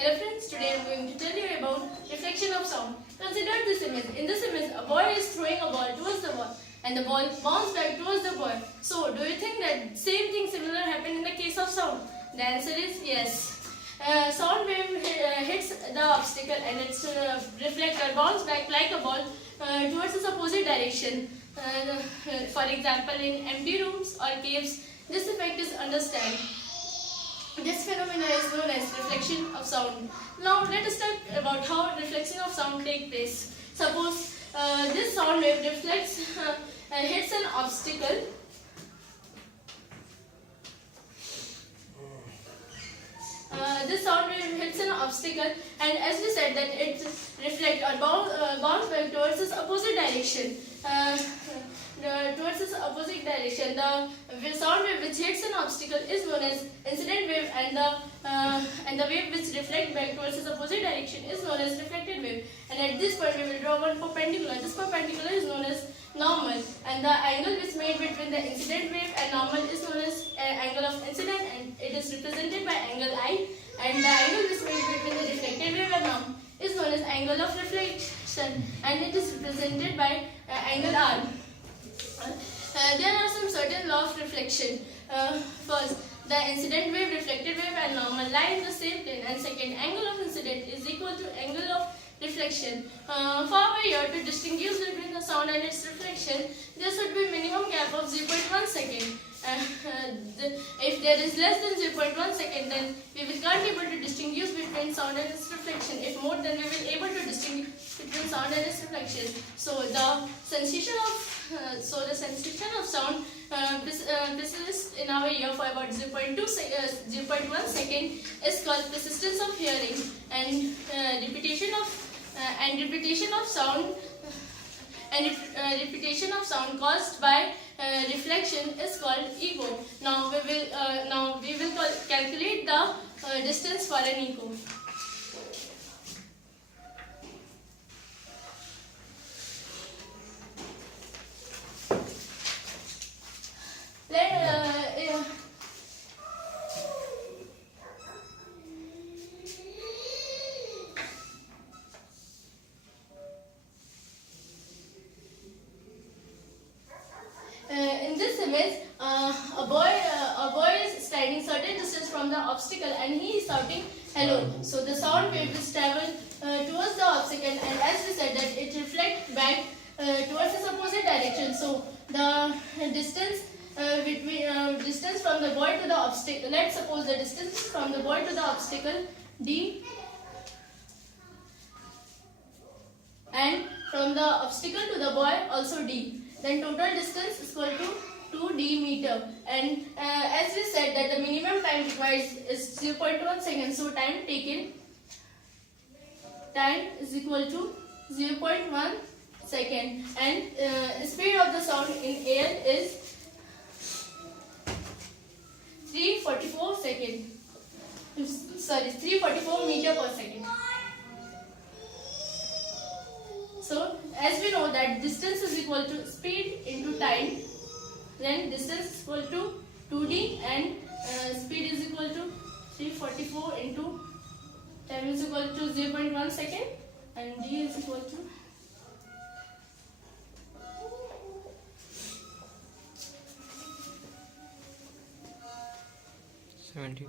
Hello friends, today I am going to tell you about reflection of sound. Consider this image. In this image, a boy is throwing a ball towards the ball and the ball bounces back towards the boy. So, do you think that same thing similar happened in the case of sound? The answer is yes. Sound wave hits the obstacle and it's reflect or bounce back like a ball towards its opposite direction. For example, in empty rooms or caves, this effect is understood. This phenomenon is known as reflection of sound. Now let us talk about how reflection of sound takes place. Suppose this sound wave reflects, hits an obstacle. This sound wave hits an obstacle, and as we said that it reflects or bounce back towards its opposite direction. Towards its opposite direction, the sound wave which hits an obstacle is known as incident wave, and the wave which reflects back towards its opposite direction is known as reflected wave. And at this point, we will draw one perpendicular. This perpendicular is known as normal, and the angle which made between the incident wave and normal is known as angle of incident, and it is represented by angle I. And the angle which made between the reflected wave and normal is known as angle of reflection, and it is represented by angle R. There are some certain laws of reflection. First, the incident wave, reflected wave and normal lie in the same plane, and second, angle of incident is equal to angle of reflection. For our year to distinguish between the sound and its reflection, there should be minimum gap of 0.1 second. If there is less than 0.1 second, then we can't be able to distinguish between sound and its reflection. If more, then we will be able to distinguish between sound and its reflection. So the sensation of sound persists in our ear for about 0.1 second is called persistence of hearing, and repetition of sound caused by reflection is called echo. Now we will calculate the distance for an echo. In this image, a boy is standing certain distance from the obstacle and he is shouting hello. So the sound wave is travel towards the obstacle, and as we said that it reflects back towards its opposite direction. So the distance distance from the boy to the obstacle. Let's suppose the distance from the boy to the obstacle d, and from the obstacle to the boy also d. Then total distance is equal to 2d meter, and as we said that the minimum time required is 0.1 second, so time is equal to 0.1 second, and speed of the sound in air is 344 meter per second. So, as we know that distance is equal to speed into time, then distance is equal to 2d, and speed is equal to 344 into time is equal to 0.1 second, and d is equal to 70.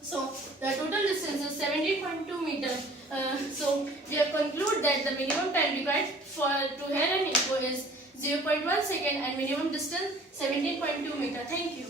So the total distance is 17.2 meters. So we have concluded that the minimum time required to hear an echo is 0.1 second and minimum distance 17.2 meters. Thank you.